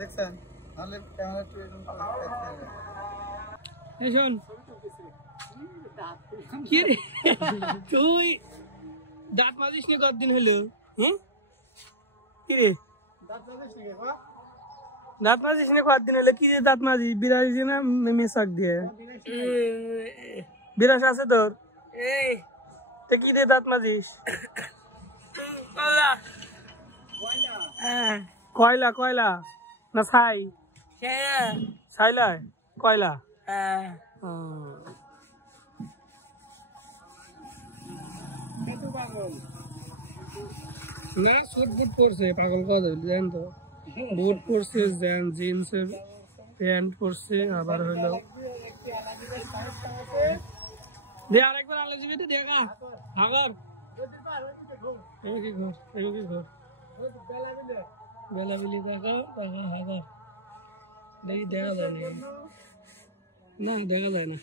দেখছেন তাহলে ক্যামেরা একটু এরকম করে এই শোন কি রে তুই দাঁত মাজিস না কতদিন হলো হ্যাঁ কি রে দাঁত মাজিস না কতদিন হলো কি রে দাঁত মাজি বিরাজ না মেসাক দিয়ে বিরাজ আছে তোর তে কি রে দাঁত মাজিস কয়লা কয়লা না ছাই ছাইলা কয়লা না সুট বুট পরছে পাগল কথা জানেন তো বুট পরছে জিন্সের প্যান্ট পরছে আবার হইলো দে আরেকবার আলো দিবি তো দেখা হাগর কি ঘর বেলা বিলি দেখা হাগর দেখি দেখা যায় না দেখা যায় না